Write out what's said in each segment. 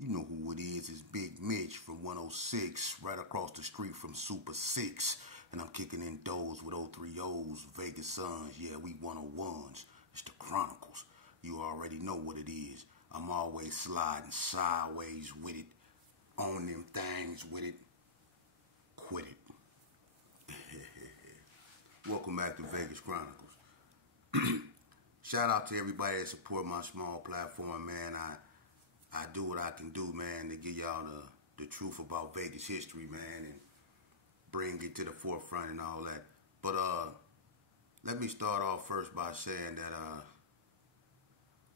You know who it is. It's Big Mitch from 106, right across the street from Super 6. And I'm kicking in doors with 030s, Vegas Suns. Yeah, we 101s. It's the Chronicles. You already know what it is. I'm always sliding sideways with it, on them things with it, quit it. Welcome back to Vegas Chronicles. Shout out to everybody that support my small platform, man. I do what I can do, man, to give y'all the truth about Vegas history, man, and bring it to the forefront and all that. But let me start off first by saying that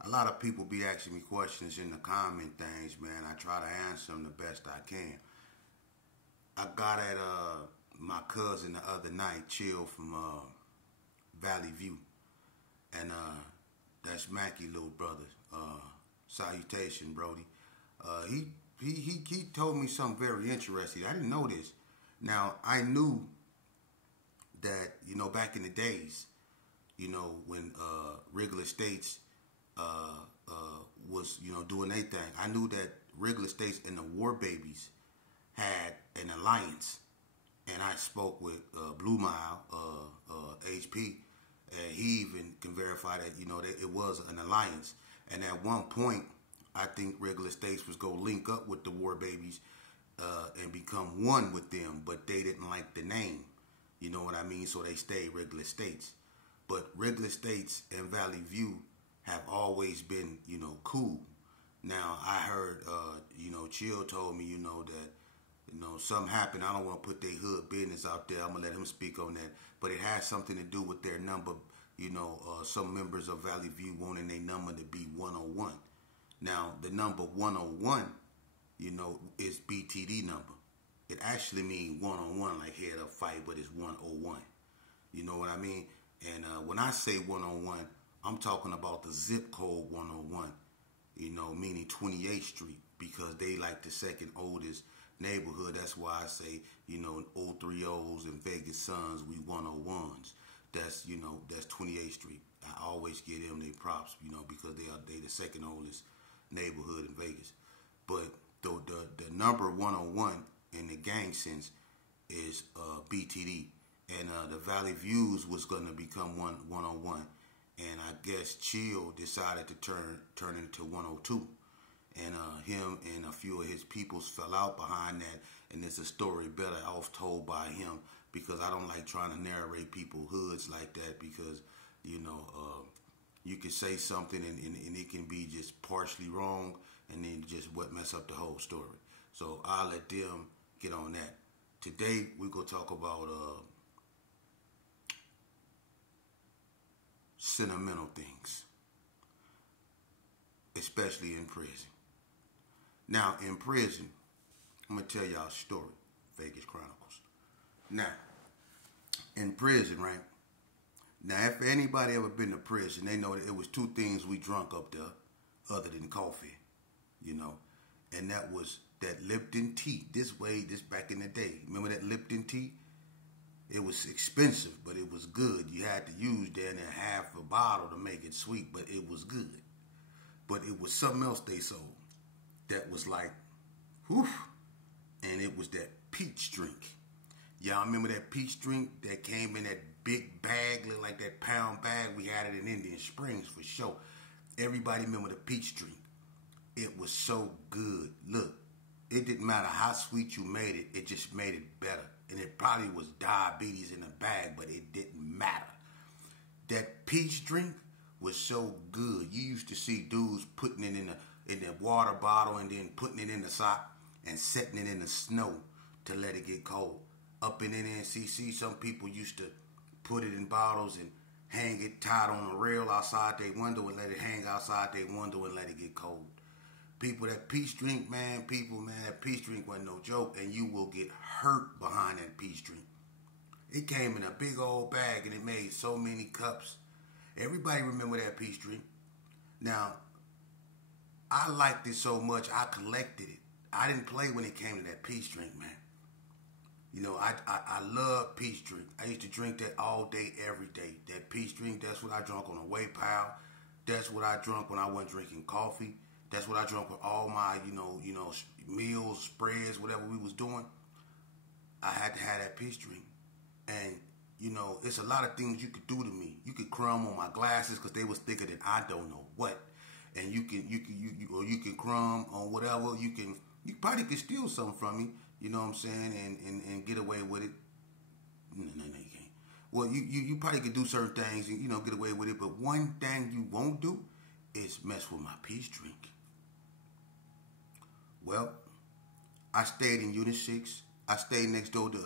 a lot of people be asking me questions in the comment things, man. I try to answer them the best I can. I got at my cousin the other night, Chill from Valley View, and that's Mackie, little brother. Salutation, Brody. He told me something very interesting. I didn't know this. Now, I knew that, back in the days, when Wrigley Estates was, doing their thing, I knew that Wrigley Estates and the War Babies had an alliance. And I spoke with Blue Mile, HP, and he even can verify that, that it was an alliance. And at one point, I think Wrigley Estates was going to link up with the War Babies and become one with them, but they didn't like the name. You know what I mean? So they stayed Wrigley Estates. But Wrigley Estates and Valley View have always been, cool. Now, I heard, Chill told me, that, something happened. I don't want to put their hood business out there. I'm going to let him speak on that. But it has something to do with their number. Some members of Valley View wanting their number to be 101. Now, the number 101, is BTD number. It actually means one-on-one, like head up fight, but it's 101. You know what I mean? And when I say 101, I'm talking about the zip code 101, meaning 28th Street, because they like the second oldest neighborhood. That's why I say, 030s and Vegas Suns, we 101s. That's, that's 28th Street. I always give them their props, because they the second oldest neighborhood in Vegas. But the number 101 in the gang sense is BTD. And the Valley Views was going to become 101. And I guess Chill decided to turn into 102. And him and a few of his peoples fell out behind that. And it's a story better off told by him, because I don't like trying to narrate people's hoods like that, because, you can say something and it can be just partially wrong, and then just what mess up the whole story. So I'll let them get on that. Today we're going to talk about sentimental things, especially in prison. Now, in prison, I'm going to tell y'all a story, Vegas Chronicles. Now, in prison, right? Now, if anybody ever been to prison, they know that it was two things we drunk up there other than coffee, and that was that Lipton tea. This back in the day. Remember that Lipton tea? It was expensive, but it was good. You had to use down there half a bottle to make it sweet, but it was good. But it was something else they sold that was like, whew, and it was that peach drink. Y'all remember that peach drink that came in that big bag, looked like that pound bag? We had it in Indian Springs for sure. Everybody remember the peach drink. It was so good. Look, it didn't matter how sweet you made it, it just made it better. And it probably was diabetes in the bag, but it didn't matter. That peach drink was so good. You used to see dudes putting it in the water bottle and then putting it in the sock and setting it in the snow to let it get cold. Up in NNCC, some people used to put it in bottles and hang it tied on a rail outside their window and let it hang outside their window and let it get cold. People, that peach drink, man, that peach drink wasn't no joke, and you will get hurt behind that peach drink. It came in a big old bag, and it made so many cups. Everybody remember that peach drink. Now, I liked it so much, I collected it. I didn't play when it came to that peach drink, man. I love peach drink. I used to drink that all day, every day. That peach drink, that's what I drank on a way pal. That's what I drank when I wasn't drinking coffee. That's what I drunk with all my, meals, spreads, whatever we was doing. I had to have that peace drink. And, it's a lot of things you could do to me. You could crumb on my glasses because they was thicker than I don't know what. And you can crumb on whatever. You probably could steal something from me, you know what I'm saying, and get away with it. No, you can't. Well, you probably could do certain things and, get away with it. But one thing you won't do is mess with my peace drink. Well, I stayed in Unit 6. I stayed next door to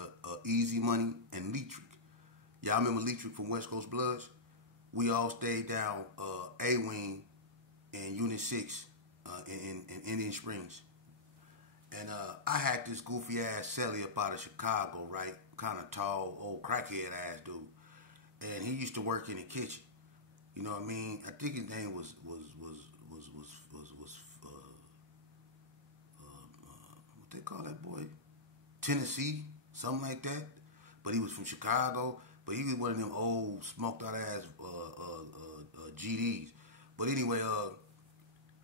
Easy Money and Leetrick. Y'all remember Leetrick from West Coast Bloods? We all stayed down A-Wing in Unit 6 in Indian Springs. And I had this goofy ass Celly up out of Chicago, right? Kind of tall, old crackhead ass dude. And he used to work in the kitchen. You know what I mean? I think his name was what they call that boy? Tennessee, something like that. But he was from Chicago. But he was one of them old smoked out ass GDs. But anyway,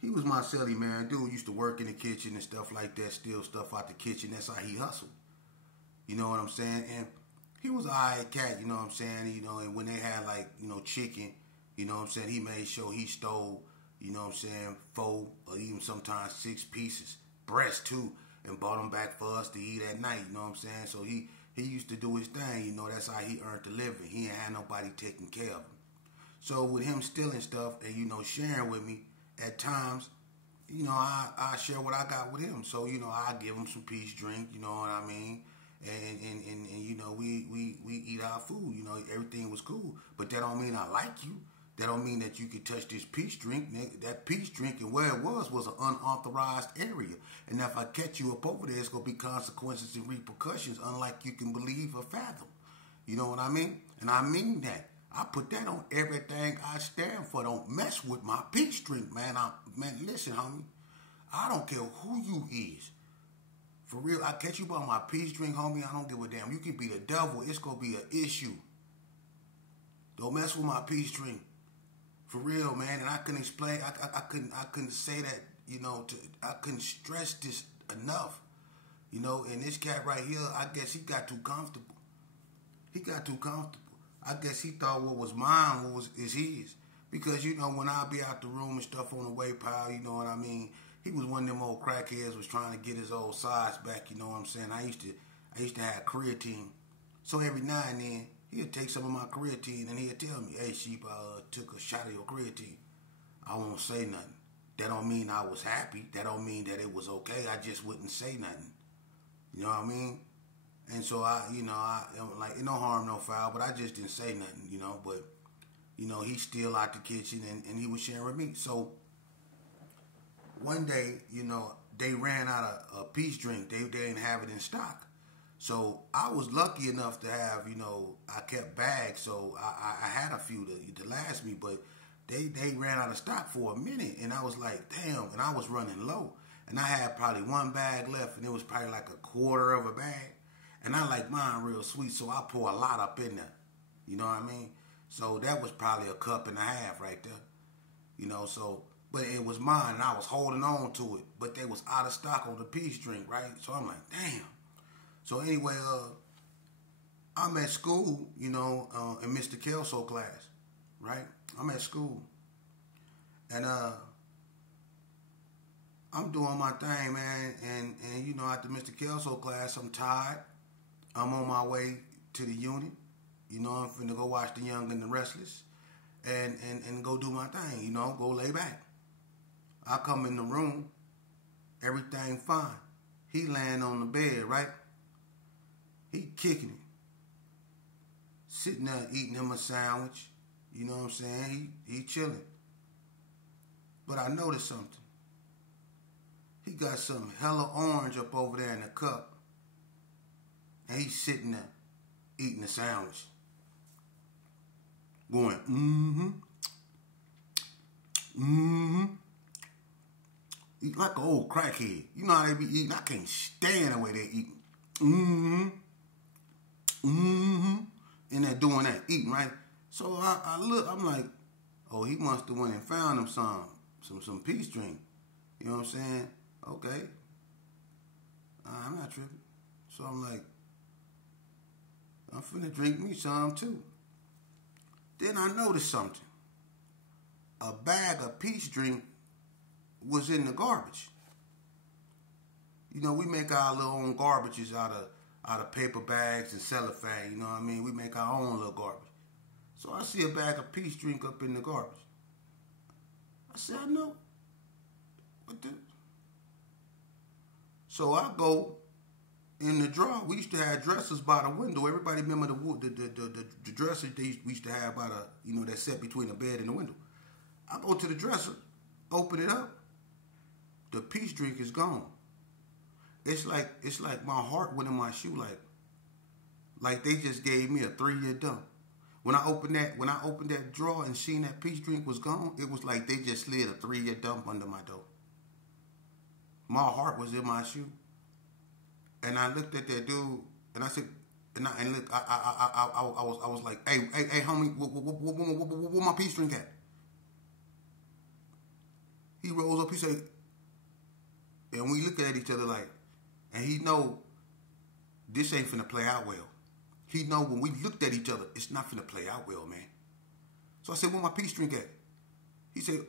he was my Celly, man. Dude used to work in the kitchen and stuff like that, steal stuff out the kitchen. That's how he hustled. You know what I'm saying? And he was an alright cat, you know what I'm saying? And when they had chicken, you know what I'm saying, he made sure he stole, you know what I'm saying, 4 or even sometimes 6 pieces. Breast too. And bought them back for us to eat at night, you know what I'm saying? So he used to do his thing, that's how he earned the living. He ain't had nobody taking care of him. So with him stealing stuff and, sharing with me, at times, I share what I got with him. So, I give him some peace drink, you know what I mean? And we eat our food, everything was cool. But that don't mean I like you. That don't mean that you can touch this peace drink. That peace drink and where it was an unauthorized area. And if I catch you up over there, it's going to be consequences and repercussions unlike you can believe or fathom. You know what I mean? And I mean that. I put that on everything I stand for. Don't mess with my peace drink, man. Man, listen, homie. I don't care who you is. For real, I catch you by my peace drink, homie. I don't give a damn. You can be the devil. It's going to be an issue. Don't mess with my peace drink. For real, man. And I couldn't explain. I couldn't say that, I couldn't stress this enough. And this cat right here, I guess he got too comfortable. I guess he thought what was mine is his. Because, when I be out the room and stuff on the way, pal, you know what I mean? He was one of them old crackheads was trying to get his old size back, you know what I'm saying? I used to have creatine. So every now and then, he'd take some of my creatine and he'd tell me, hey, Sheep, I took a shot of your creatine. I won't say nothing. That don't mean I was happy. That don't mean that it was okay. I just wouldn't say nothing. You know what I mean? And so I'm like, no harm, no foul, but I just didn't say nothing, but, he's still out the kitchen and he was sharing with me. So one day, they ran out of a peace drink. They didn't have it in stock. So I was lucky enough to have, I kept bags, so I had a few to last me, but they ran out of stock for a minute, and I was like, damn, and I was running low. And I had probably 1 bag left, and it was probably like a quarter of a bag. And I like mine real sweet, so I pour a lot up in there. You know what I mean? So that was probably a cup and a half right there. But it was mine, and I was holding on to it. But they was out of stock on the peace drink, right? So I'm like, damn. So anyway, I'm at school, in Mr. Kelso class, right? I'm at school. And I'm doing my thing, man. And after Mr. Kelso class, I'm tired. I'm on my way to the unit. I'm finna go watch The Young and the Restless and go do my thing, go lay back. I come in the room, everything fine. He laying on the bed, right? He kicking it. Sitting there eating him a sandwich. You know what I'm saying? He chilling. But I noticed something. He got some hella orange up over there in the cup. And he's sitting there eating the sandwich. Going, Eat like an old crackhead. You know how they be eating? I can't stand the way they eat. And they're doing that, eating, right? So I look, I'm like, oh, he must have went and found him some peace drink. You know what I'm saying? Okay. I'm not tripping. So I'm like, I'm finna drink me some too. Then I noticed something. A bag of peach drink was in the garbage. You know, we make our little own garbages out of paper bags and cellophane. You know what I mean? We make our own little garbage. So I see a bag of peach drink up in the garbage. I said, I know. What the? So I go in the drawer. We used to have dressers by the window. Everybody remember the dresser we used to have by the, that set between the bed and the window. I go to the dresser, open it up. The peach drink is gone. It's like my heart went in my shoe, like they just gave me a 3-year dump. When I opened that drawer and seen that peach drink was gone, it was like they just slid a 3-year dump under my door. My heart was in my shoe, and I looked at that dude, and I said, and look, I was like, hey, homie, where my peach drink at? He rose up, he said, and we looked at each other like, and he know this ain't finna play out well. He know when we looked at each other, it's not finna play out well, man. So I said, where my peach drink at? He said,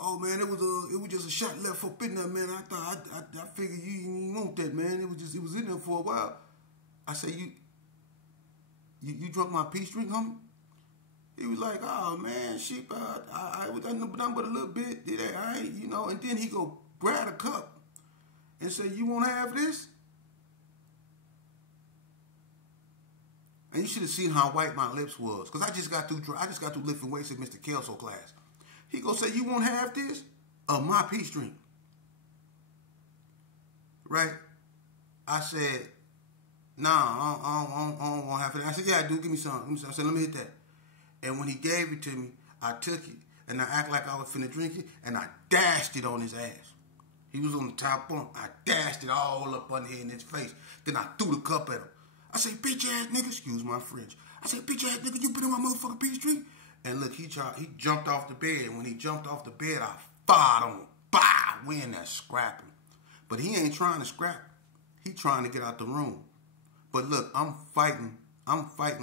oh man, it was just a shot left up in there, man. I figured you didn't want that, man. It was in there for a while. I said, you drunk my peach drink, homie? He was like, oh man, sheep, I was done but a little bit. I ain't, and then he go grab a cup and say, you want to have this? And you should have seen how white my lips was. Because I just got through lifting weights at Mr. Kelso class. He gonna say, you want to have this? My peach drink. Right? I said, nah, I don't want to have it. I said, yeah, I do. Give me some. I said, let me hit that. And when he gave it to me, I took it. And I act like I was finna drink it. And I dashed it on his ass. He was on the top bunk. I dashed it all up under here in his face. Then I threw the cup at him. I say, bitch ass nigga, excuse my French. I say, bitch ass nigga, you been in my motherfucking peach drink? And look, he jumped off the bed. And when he jumped off the bed, I fired on him. Bah! We in there scrapping. But he ain't trying to scrap. He trying to get out the room. But look, I'm fighting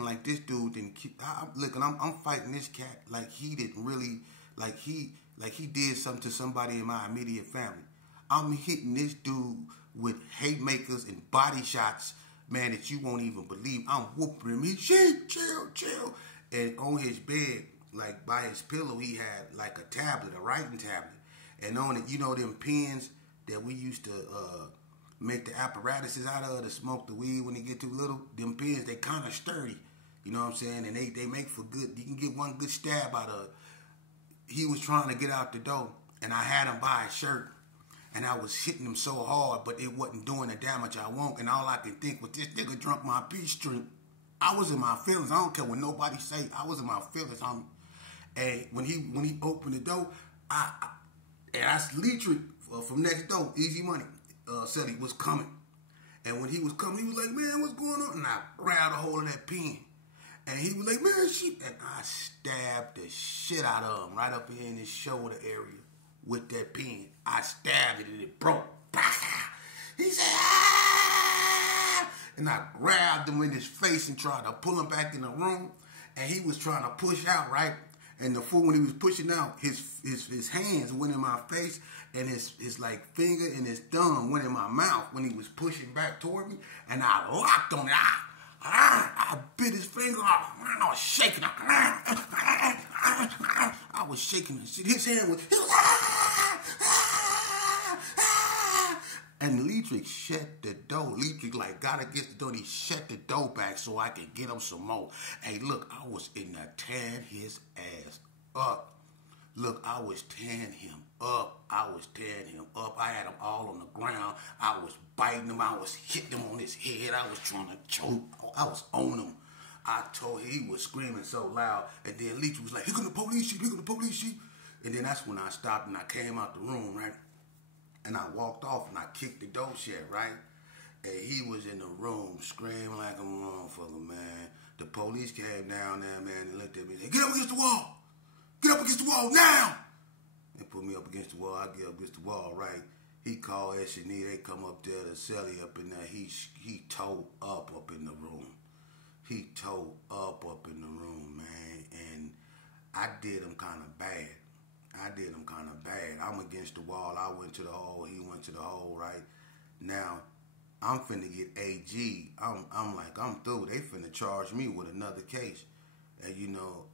like this dude didn't keep. I'm fighting this cat like he didn't really, like he did something to somebody in my immediate family. I'm hitting this dude with haymakers and body shots, man, that you won't even believe. I'm whooping him. He said, chill. And on his bed, like by his pillow, he had like a tablet, a writing tablet. And on it, them pens that we used to make the apparatuses out of to smoke the weed when they get too little. Them pens, they kind of sturdy. You know what I'm saying? And they make for good. You can get one good stab out of it. He was trying to get out the door, and I had him by his shirt. And I was hitting him so hard, but it wasn't doing the damage I want. And all I could think was, this nigga drunk my peach drink. I was in my feelings. I don't care what nobody say. I was in my feelings, homie. And when he opened the door, and I Leetrick from next door, Easy Money, Celly was coming. And when he was coming, he was like, man, what's going on? And I grabbed a hold of that pen. And he was like, man, shit. And I stabbed the shit out of him right up here in his shoulder area with that pen. I stabbed it and it broke. He said, ah! And I grabbed him in his face and tried to pull him back in the room. And he was trying to push out, right? And the fool, when he was pushing out, his hands went in my face, and his like finger and his thumb went in my mouth when he was pushing back toward me, and I locked on it. I bit his finger off. I was shaking. I was shaking and shit. His hand was. And Leetrick shut the door. Leetrick got against the door and he shut the door back so I could get him some more. Hey, look, I was in there tearing his ass up. Look, I was tearing him up. I had him all on the ground. I was biting him. I was hitting him on his head. I was trying to choke. I was on him. I told him, he was screaming so loud. And then Leetrick was like, here come the police chief, here come the police chief. And then that's when I stopped and I came out the room, right? And I walked off and I kicked the door shut, right? And he was in the room screaming like a motherfucker, man. The police came down there, man, and looked at me and said, get up against the wall. Get up against the wall now. And put me up against the wall. I get up against the wall, right? He called Eshani. They come up there to Celly up in there. He towed up in the room. He towed up in the room, man. And I did him kind of bad. I'm against the wall. I went to the hole. He went to the hole, right? Now, I'm finna get AG. I'm like, I'm through. They finna charge me with another case. And, you know,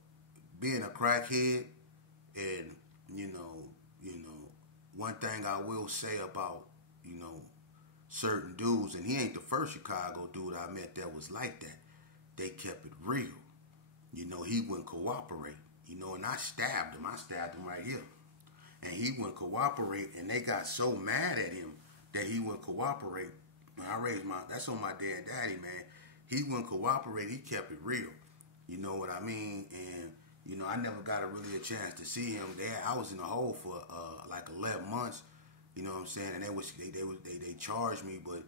being a crackhead and, you know, one thing I will say about, you know, certain dudes, and he ain't the first Chicago dude I met that was like that. They kept it real. You know, he wouldn't cooperate. You know, and I stabbed him. Right here. And he wouldn't cooperate, and they got so mad at him that he wouldn't cooperate. That's on my daddy, man. He wouldn't cooperate. He kept it real. You know what I mean? And, you know, I never got a chance to see him there. I was in the hole for like 11 months. You know what I'm saying? And they charged me, but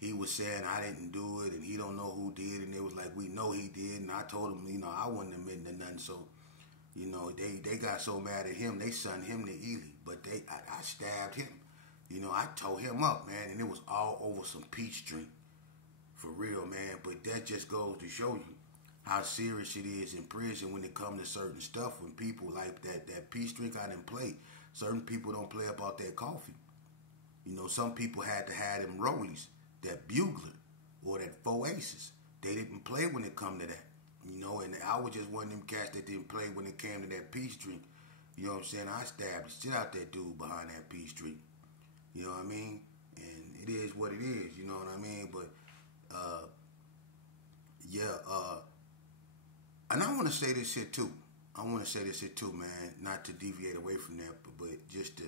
he was saying I didn't do it, and he don't know who did. And they was like, we know he did. And I told him, you know, I wasn't admitting to nothing. So, you know, they got so mad at him, they sent him to Ely. But I stabbed him. You know, I tore him up, man, and it was all over some peach drink. For real, man. But that just goes to show you how serious it is in prison when it comes to certain stuff. When people like that peach drink I didn't play, certain people don't play about that coffee. You know, some people had to have them rollies, that bugler, or that 4 aces. They didn't play when it come to that. You know, and I was just one of them cats that didn't play when it came to that peach drink. You know what I'm saying? I stabbed the shit out that dude behind that peach drink. You know what I mean? And it is what it is, you know what I mean? But, and I want to say this shit too. Man. Not to deviate away from that, but just to,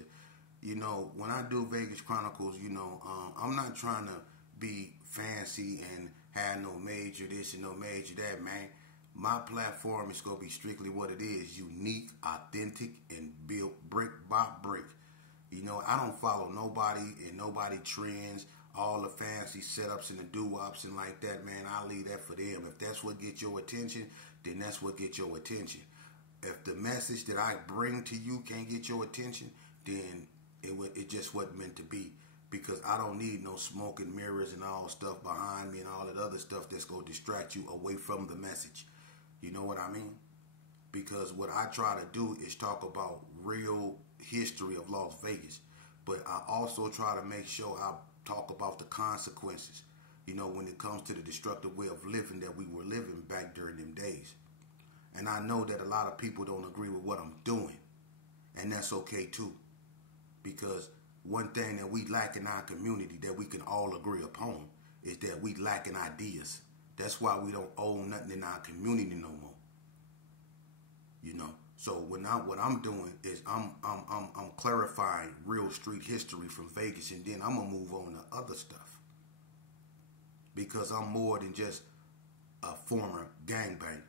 you know, when I do Vegas Chronicles, you know, I'm not trying to be fancy and have no major this and no major that, man. My platform is going to be strictly what it is, unique, authentic, and built brick by brick. You know, I don't follow nobody and nobody trends, all the fancy setups and the doo-wops and like that, man. I'll leave that for them. If that's what gets your attention, then that's what gets your attention. If the message that I bring to you can't get your attention, then it just wasn't meant to be. Because I don't need no smoke and mirrors and all stuff behind me and all that other stuff that's going to distract you away from the message. You know what I mean? Because what I try to do is talk about real history of Las Vegas. But I also try to make sure I talk about the consequences, you know, when it comes to the destructive way of living that we were living back during them days. And I know that a lot of people don't agree with what I'm doing. And that's okay too. Because one thing that we lack in our community that we can all agree upon is that we lacking ideas. That's why we don't own nothing in our community no more. You know, so what I'm doing is I'm clarifying real street history from Vegas, and then I'm gonna move on to other stuff because I'm more than just a former gangbanger.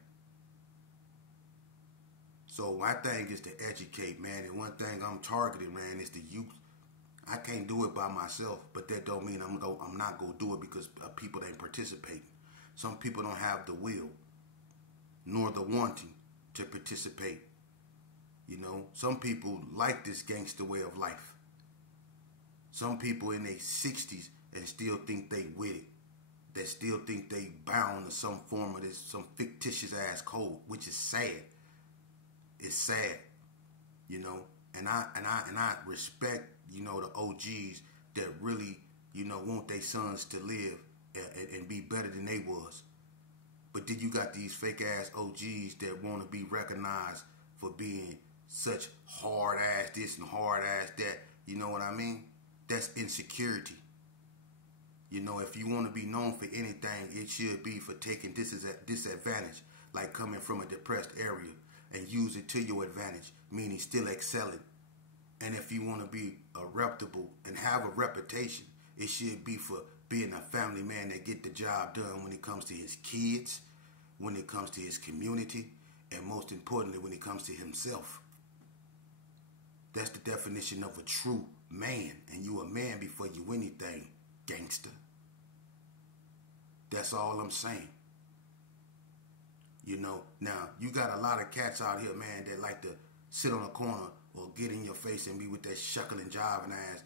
So my thing is to educate, man, and one thing I'm targeting, man, is the youth. I can't do it by myself, but that don't mean I'm not gonna do it because people ain't participating. Some people don't have the will nor the wanting to participate. You know, some people like this gangster way of life. Some people in their 60s and still think they with it. That still think they bound to some form of this, some fictitious ass code, which is sad. It's sad, you know. And I respect, you know, the OGs that really, you know, want their sons to live and be better than they was. But then you got these fake ass OGs that want to be recognized for being such hard ass this and hard ass that. You know what I mean? That's insecurity. You know, if you want to be known for anything, it should be for taking disadvantage, like coming from a depressed area and use it to your advantage, meaning still excelling. And if you want to be reputable and have a reputation, it should be for being a family man that get the job done when it comes to his kids, when it comes to his community, and most importantly, when it comes to himself. That's the definition of a true man. And you a man before you anything, gangster. That's all I'm saying. You know, now, you got a lot of cats out here, man, that like to sit on a corner or get in your face and be with that shuckling and jiving ass,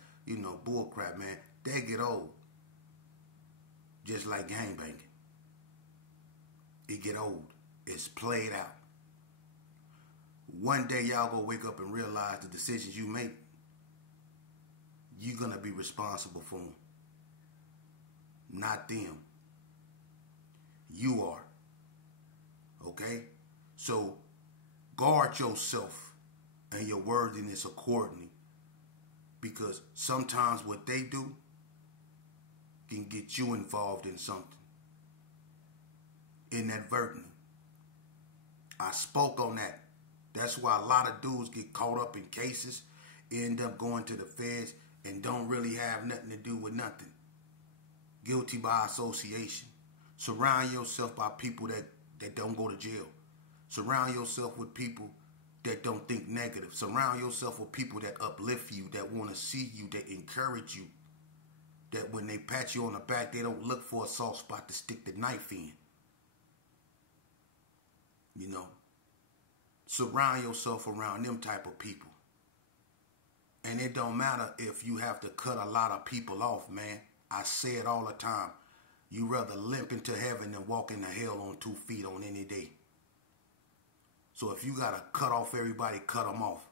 bull crap, man. They get old. Just like gangbanging. It get old. It's played out. One day y'all gonna wake up and realize the decisions you make, you're gonna be responsible for them. Not them. You are. Okay? So guard yourself and your worthiness accordingly. Because sometimes what they do can get you involved in something. Inadvertently. I spoke on that. That's why a lot of dudes get caught up in cases, end up going to the feds, and don't really have nothing to do with nothing. Guilty by association. Surround yourself by people that don't go to jail. Surround yourself with people that don't think negative. Surround yourself with people that uplift you, that want to see you, that encourage you. That when they pat you on the back, they don't look for a soft spot to stick the knife in. Surround yourself around them type of people. And it don't matter if you have to cut a lot of people off, man. I say it all the time. You rather limp into heaven than walk into hell on 2 feet on any day. So if you got to cut off everybody, cut them off.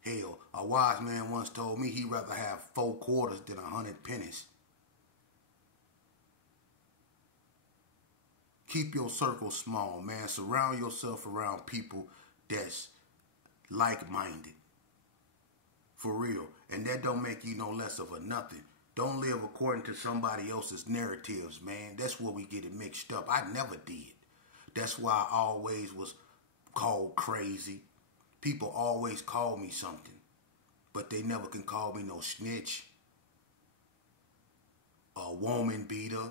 Hell, a wise man once told me he'd rather have 4 quarters than 100 pennies. Keep your circle small, man. Surround yourself around people that's like-minded. For real. And that don't make you no less of a nothing. Don't live according to somebody else's narratives, man. That's where we get it mixed up. I never did. That's why I always was called crazy. People always call me something. But they never can call me no snitch. A woman beater.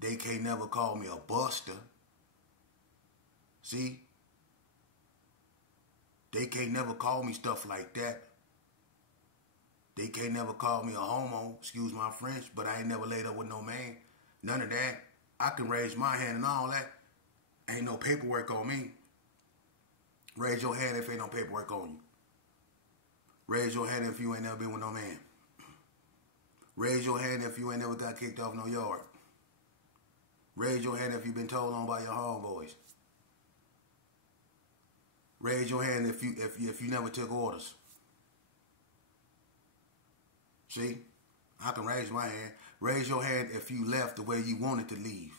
They can't never call me a buster. See? They can't never call me stuff like that. They can't never call me a homo, excuse my French, but I ain't never laid up with no man. None of that. I can raise my hand and all that. Ain't no paperwork on me. Raise your hand if ain't no paperwork on you. Raise your hand if you ain't never been with no man. Raise your hand if you ain't never got kicked off no yard. Raise your hand if you've been told on by your homeboys. Raise your hand if you never took orders. See? I can raise my hand. Raise your hand if you left the way you wanted to leave.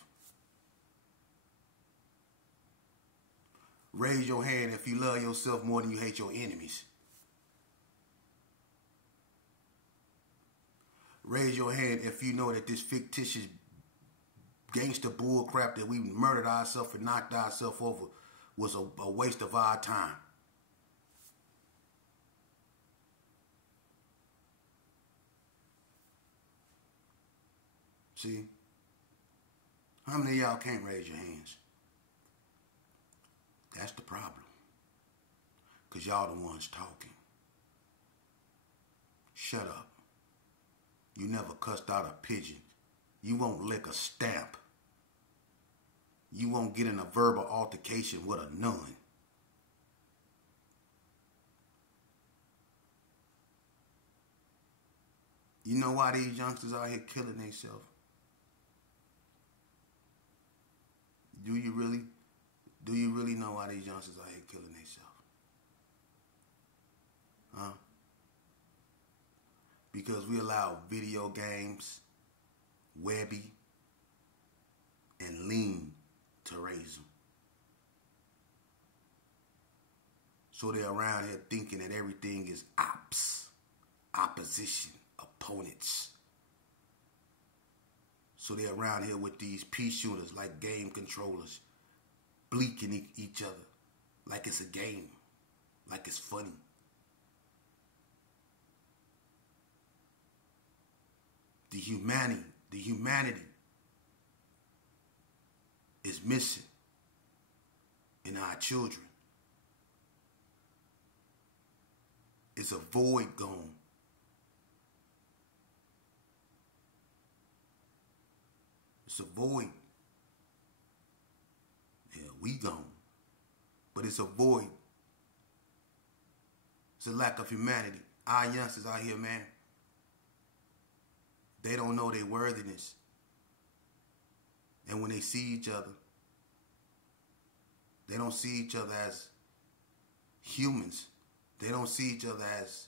Raise your hand if you love yourself more than you hate your enemies. Raise your hand if you know that this fictitious gangster bull crap that we murdered ourselves and knocked ourselves over was a waste of our time. See? How many of y'all can't raise your hands? That's the problem. Because y'all the ones talking. Shut up. You never cussed out a pigeon. You won't lick a stamp. You won't get in a verbal altercation with a nun. You know why these youngsters out here killing themselves? Do you really know why these youngsters out here killing themselves? Huh? Because we allow video games, Webby, and Lean to raise them. So they're around here thinking that everything is opposition, opponents. So they're around here with these pea shooters like game controllers, bleaking each other like it's a game, like it's funny. The humanity is missing in our children. It's a void gone. It's a void. Yeah, we gone. But it's a void It's a lack of humanity. Our youngsters out here, man, they don't know their worthiness. And when they see each other, they don't see each other as humans. They don't see each other as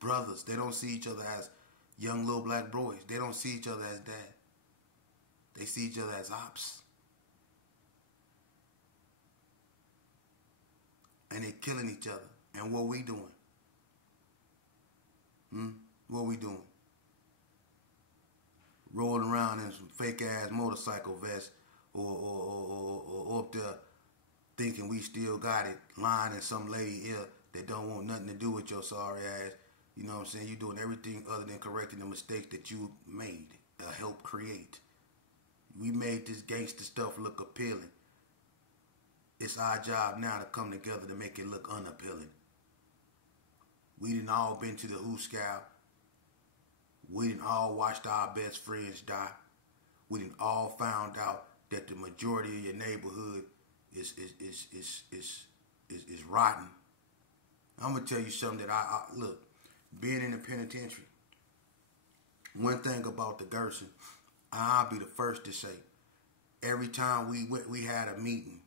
brothers. They don't see each other as young little black boys. They don't see each other as dad. They see each other as ops. And they killing each other. And what we doing? What we doing? Rolling around in some fake ass motorcycle vests or up there thinking we still got it, lying in some lady ear that don't want nothing to do with your sorry ass. You know what I'm saying? You're doing everything other than correcting the mistakes that you made, help create. We made this gangster stuff look appealing. It's our job now to come together to make it look unappealing. We done all been to the Who Scout. We done all watched our best friends die. We done all found out that the majority of your neighborhood is rotten. I'm gonna tell you something that I look, being in the penitentiary. One thing about the Gerson, I'll be the first to say, every time we had a meeting,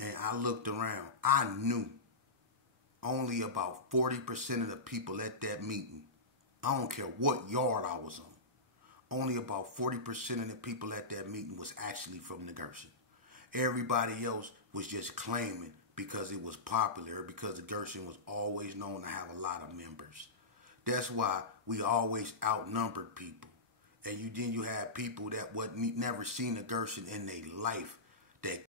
and I looked around, I knew only about 40% of the people at that meeting, I don't care what yard I was on, only about 40% of the people at that meeting was actually from the Gerson. Everybody else was just claiming because it was popular, because the Gerson was always known to have a lot of members. That's why we always outnumbered people. And then you had people that never seen a Gerson in their life that